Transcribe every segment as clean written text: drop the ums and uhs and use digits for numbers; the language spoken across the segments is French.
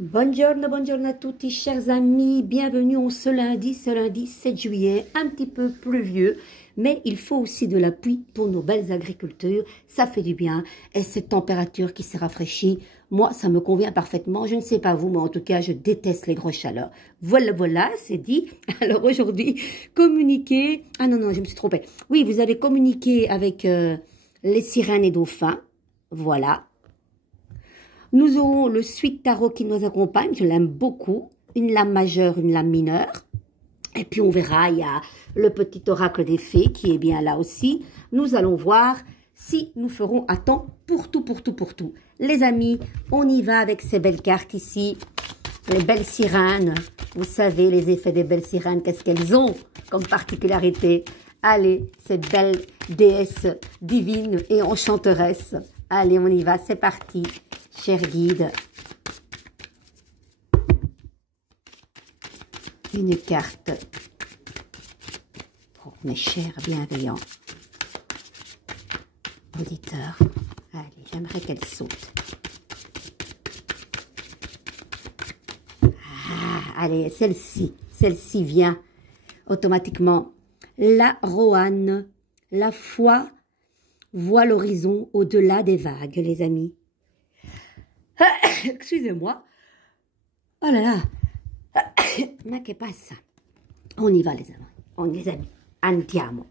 Buongiorno, buongiorno à tutti, chers amis, bienvenue en ce lundi 7 juillet, un petit peu pluvieux, mais il faut aussi de la pluie pour nos belles agricultures, ça fait du bien, et cette température qui s'est rafraîchie, moi ça me convient parfaitement, je ne sais pas vous, mais en tout cas je déteste les grosses chaleurs. Voilà, voilà, c'est dit. Alors aujourd'hui, communiquer, ah non, je me suis trompée, oui, vous avez communiqué avec les sirènes et dauphins, voilà. Nous aurons le suite tarot qui nous accompagne, je l'aime beaucoup, une lame majeure, une lame mineure. Et puis on verra, il y a le petit oracle des fées qui est bien là aussi. Nous allons voir si nous ferons à temps pour tout. Les amis, on y va avec ces belles cartes ici. Les belles sirènes, vous savez les effets des belles sirènes, qu'est-ce qu'elles ont comme particularité? Allez, ces belles déesses divines et enchanteresses. Allez, on y va, c'est parti. Cher guide, une carte pour mes chers bienveillants auditeurs. Allez, j'aimerais qu'elle saute. Allez, celle-ci vient automatiquement. La Roanne, la foi voit l'horizon au-delà des vagues, les amis. Excusez-moi. Oh là là. Ma che passa? On y va, les amis. Andiamo.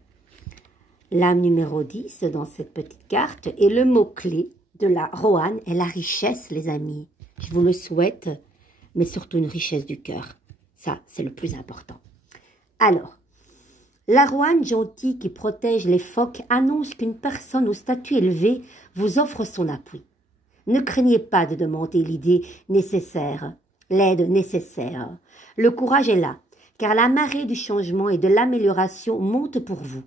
L'âme numéro 10 dans cette petite carte. Et le mot-clé de la Roanne est la richesse, les amis. Je vous le souhaite, mais surtout une richesse du cœur. Ça, c'est le plus important. Alors, la Roanne gentille qui protège les phoques annonce qu'une personne au statut élevé vous offre son appui. Ne craignez pas de demander l'idée nécessaire, l'aide nécessaire. Le courage est là, car la marée du changement et de l'amélioration monte pour vous.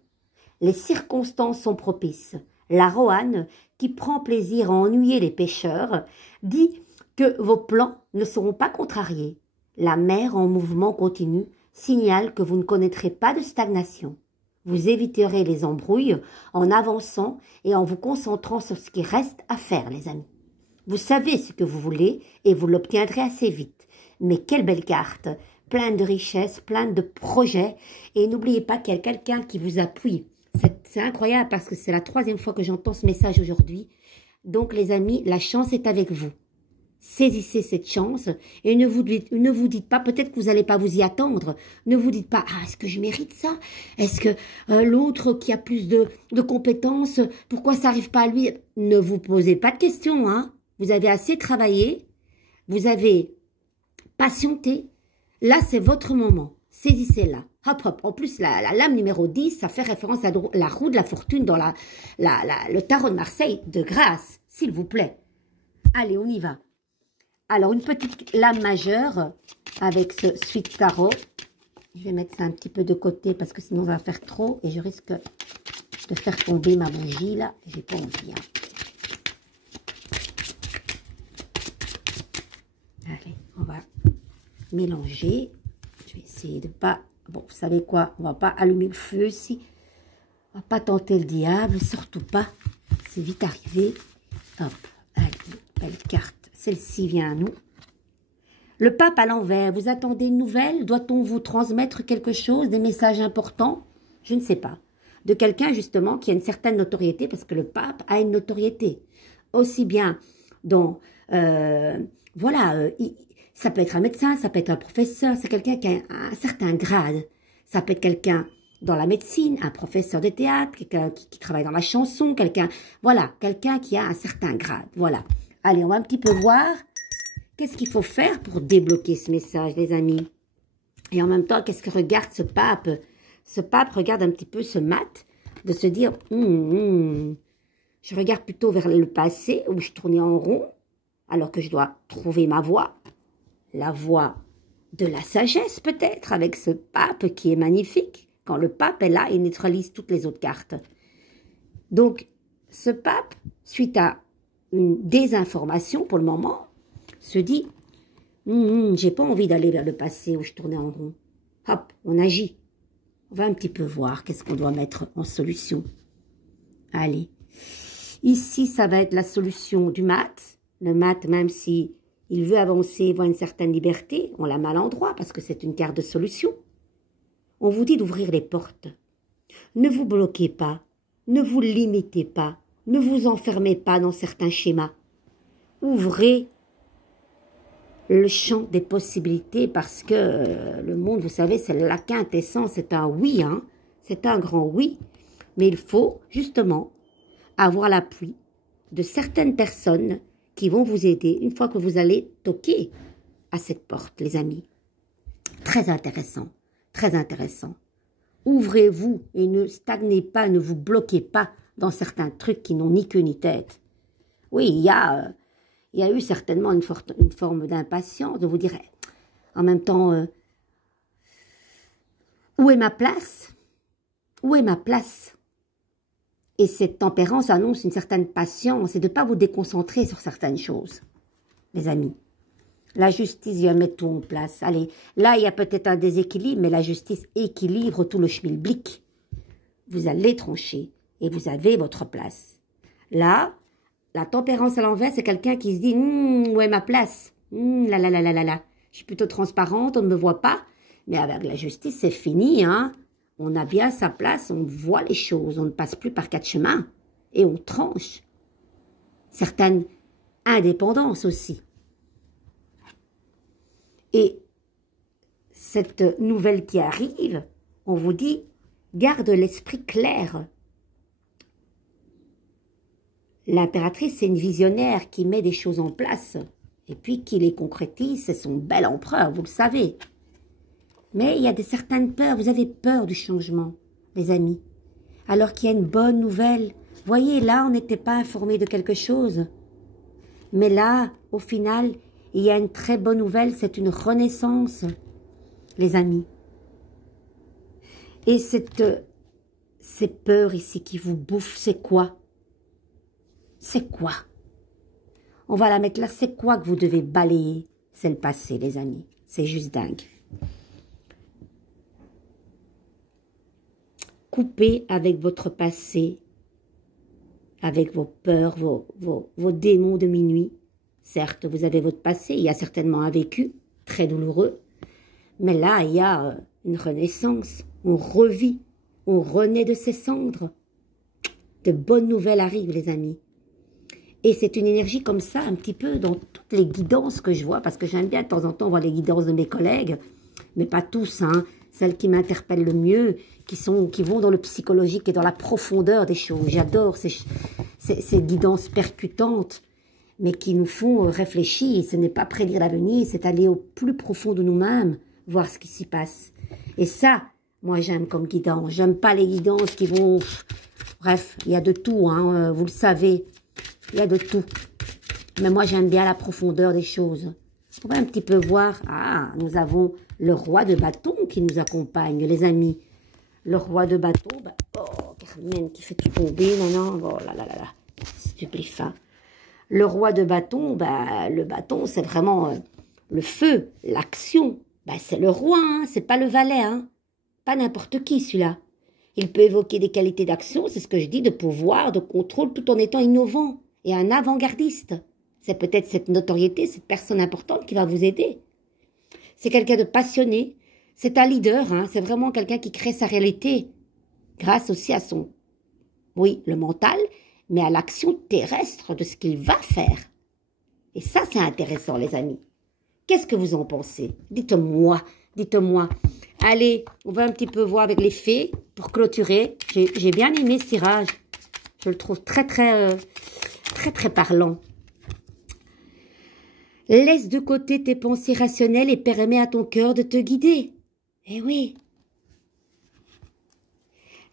Les circonstances sont propices. La Roanne, qui prend plaisir à ennuyer les pêcheurs, dit que vos plans ne seront pas contrariés. La mer en mouvement continu signale que vous ne connaîtrez pas de stagnation. Vous éviterez les embrouilles en avançant et en vous concentrant sur ce qui reste à faire, les amis. Vous savez ce que vous voulez et vous l'obtiendrez assez vite. Mais quelle belle carte, pleine de richesses, pleine de projets. Et n'oubliez pas qu'il y a quelqu'un qui vous appuie. C'est incroyable parce que c'est la 3e fois que j'entends ce message aujourd'hui. Donc les amis, la chance est avec vous. Saisissez cette chance et ne vous dites pas, peut-être que vous n'allez pas vous y attendre, ne vous dites pas, ah, est-ce que je mérite ça? Est-ce que l'autre qui a plus de compétences, pourquoi ça n'arrive pas à lui? Ne vous posez pas de questions, hein. Vous avez assez travaillé, vous avez patienté, là c'est votre moment, saisissez-la. Hop, hop, en plus la lame numéro 10, ça fait référence à la roue de la fortune dans le tarot de Marseille, de grâce, s'il vous plaît. Allez, on y va. Alors, une petite lame majeure avec ce suite tarot. Je vais mettre ça un petit peu de côté parce que sinon, on va faire trop et je risque de faire tomber ma bougie là. J'ai pas envie. Hein. Allez, on va mélanger. Je vais essayer de pas... Bon, vous savez quoi? On va pas allumer le feu ici. On va pas tenter le diable, surtout pas. C'est vite arrivé. Hop, allez, belle carte. Celle-ci vient à nous. Le pape à l'envers, vous attendez une nouvelle? Doit-on vous transmettre quelque chose, des messages importants? Je ne sais pas. De quelqu'un, justement, qui a une certaine notoriété, parce que le pape a une notoriété. Aussi bien dans... voilà, ça peut être un médecin, ça peut être un professeur, c'est quelqu'un qui a un certain grade. Ça peut être quelqu'un dans la médecine, un professeur de théâtre, quelqu'un qui travaille dans la chanson, quelqu'un... Voilà, quelqu'un qui a un certain grade, voilà. Allez, on va un petit peu voir qu'est-ce qu'il faut faire pour débloquer ce message, les amis. Et en même temps, qu'est-ce que regarde ce pape? Ce pape regarde un petit peu ce mat, de se dire, je regarde plutôt vers le passé, où je tournais en rond, alors que je dois trouver ma voie. La voie de la sagesse, peut-être, avec ce pape qui est magnifique. Quand le pape est là, il neutralise toutes les autres cartes. Donc, ce pape, suite à une désinformation pour le moment, se dit j'ai pas envie d'aller vers le passé où je tournais en rond. Hop, on agit. On va un petit peu voir qu'est-ce qu'on doit mettre en solution. Allez. Ici, ça va être la solution du mat. Le mat, même si il veut avancer, voir une certaine liberté, on la met à l'endroit parce que c'est une carte de solution. On vous dit d'ouvrir les portes. Ne vous bloquez pas, ne vous limitez pas, ne vous enfermez pas dans certains schémas. Ouvrez le champ des possibilités parce que le monde, vous savez, c'est la quintessence, c'est un oui, hein, c'est un grand oui. Mais il faut justement avoir l'appui de certaines personnes qui vont vous aider une fois que vous allez toquer à cette porte, les amis. Très intéressant, très intéressant. Ouvrez-vous et ne stagnez pas, ne vous bloquez pas dans certains trucs qui n'ont ni queue ni tête. Oui, il y a eu certainement une forme d'impatience de vous dire, en même temps, où est ma place? Où est ma place? Et cette tempérance annonce une certaine patience et de ne pas vous déconcentrer sur certaines choses, les amis. La justice vient mettre tout en place. Allez, là, il y a peut-être un déséquilibre, mais la justice équilibre tout le schmilblick. Vous allez trancher et vous avez votre place. Là, la tempérance à l'envers, c'est quelqu'un qui se dit « où est ma place? Là, là, là, là, là, là. Je suis plutôt transparente, on ne me voit pas. » Mais avec la justice, c'est fini, hein. On a bien sa place, on voit les choses, on ne passe plus par quatre chemins. Et on tranche. Certaines indépendances aussi. Et cette nouvelle qui arrive, on vous dit, garde l'esprit clair. L'impératrice, c'est une visionnaire qui met des choses en place et puis qui les concrétise, c'est son bel empereur, vous le savez. Mais il y a certaines peurs, vous avez peur du changement, les amis. Alors qu'il y a une bonne nouvelle. Voyez, là, on n'était pas informé de quelque chose. Mais là, au final, il y a une très bonne nouvelle, c'est une renaissance, les amis. Et ces peurs ici qui vous bouffent, c'est quoi? C'est quoi? On va la mettre là, c'est quoi que vous devez balayer? C'est le passé, les amis. C'est juste dingue. Coupez avec votre passé, avec vos peurs, vos démons de minuit. Certes, vous avez votre passé, il y a certainement un vécu très douloureux, mais là, il y a une renaissance, on revit, on renaît de ses cendres. De bonnes nouvelles arrivent, les amis. Et c'est une énergie comme ça, un petit peu dans toutes les guidances que je vois, parce que j'aime bien de temps en temps voir les guidances de mes collègues, mais pas tous, hein, celles qui m'interpellent le mieux, qui vont dans le psychologique et dans la profondeur des choses. J'adore ces guidances percutantes, mais qui nous font réfléchir. Ce n'est pas prédire l'avenir, c'est aller au plus profond de nous-mêmes, voir ce qui s'y passe. Et ça, moi j'aime comme guidance. J'aime pas les guidances qui vont... Bref, il y a de tout, hein, vous le savez. Il y a de tout. Mais moi j'aime bien la profondeur des choses. On va un petit peu voir. Ah, nous avons le roi de bâton qui nous accompagne, les amis. Le roi de bâton, bah, oh, Carmen qui fait tout tomber, non, oh là là là là, stupéfiant. Le roi de bâton, bah, le bâton, c'est vraiment le feu, l'action. Bah, c'est le roi, hein, c'est pas le valet, hein. Pas n'importe qui, celui-là. Il peut évoquer des qualités d'action, c'est ce que je dis, de pouvoir, de contrôle, tout en étant innovant et un avant-gardiste. C'est peut-être cette notoriété, cette personne importante qui va vous aider. C'est quelqu'un de passionné, c'est un leader, hein, c'est vraiment quelqu'un qui crée sa réalité, grâce aussi à son, oui, le mental, mais à l'action terrestre de ce qu'il va faire. Et ça, c'est intéressant, les amis. Qu'est-ce que vous en pensez? Dites-moi, dites-moi. Allez, on va un petit peu voir avec les fées pour clôturer. J'ai bien aimé ce tirage. Je le trouve très parlant. Laisse de côté tes pensées rationnelles et permets à ton cœur de te guider. Eh oui.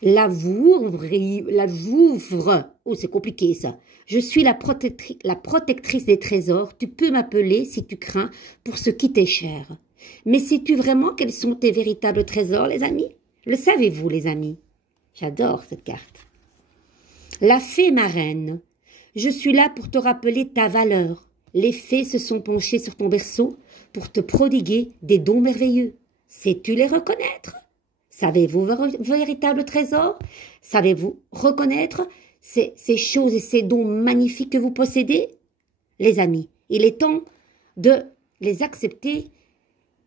La Vouvre, oh c'est compliqué ça. Je suis la protectrice des trésors, tu peux m'appeler si tu crains pour ce qui t'est cher. Mais sais-tu vraiment quels sont tes véritables trésors, les amis? Le savez-vous, les amis? J'adore cette carte. La fée marraine, je suis là pour te rappeler ta valeur. Les fées se sont penchées sur ton berceau pour te prodiguer des dons merveilleux. Sais-tu les reconnaître? Savez-vous vos véritables trésors? Savez-vous reconnaître ces choses et ces dons magnifiques que vous possédez? Les amis, il est temps de les accepter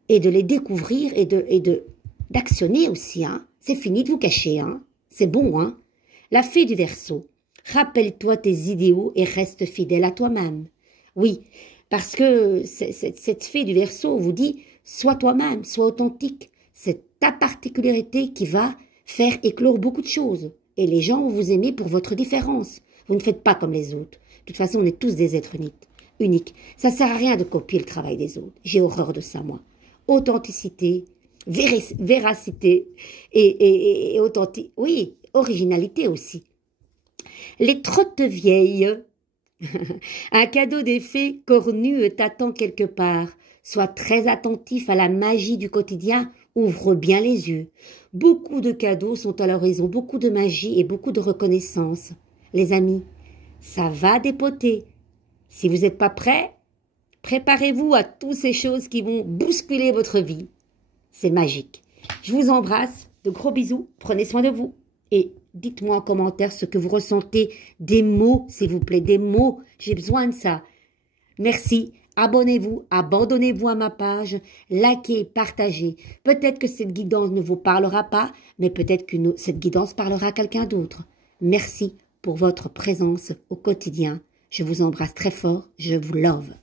et de les découvrir et d'actionner aussi. Hein. C'est fini de vous cacher. Hein. C'est bon. Hein. La fée du Verseau. Rappelle-toi tes idéaux et reste fidèle à toi-même. Oui, parce que cette fée du Verseau vous dit, sois toi-même, sois authentique. C'est ta particularité qui va faire éclore beaucoup de choses. Et les gens vont vous aimer pour votre différence. Vous ne faites pas comme les autres. De toute façon, on est tous des êtres uniques. Ça ne sert à rien de copier le travail des autres. J'ai horreur de ça, moi. Authenticité, véracité et authentique. Oui, originalité aussi. Les trottes vieilles. Un cadeau des fées cornu t'attend quelque part. Sois très attentif à la magie du quotidien. Ouvre bien les yeux. Beaucoup de cadeaux sont à l'horizon, beaucoup de magie et beaucoup de reconnaissance. Les amis, ça va dépoter. Si vous n'êtes pas prêts, préparez-vous à toutes ces choses qui vont bousculer votre vie. C'est magique. Je vous embrasse. De gros bisous. Prenez soin de vous. Et dites-moi en commentaire ce que vous ressentez. Des mots, s'il vous plaît. Des mots. J'ai besoin de ça. Merci. Abonnez-vous. Abandonnez-vous à ma page. Likez, partagez. Peut-être que cette guidance ne vous parlera pas, mais peut-être que cette guidance parlera à quelqu'un d'autre. Merci pour votre présence au quotidien. Je vous embrasse très fort. Je vous love.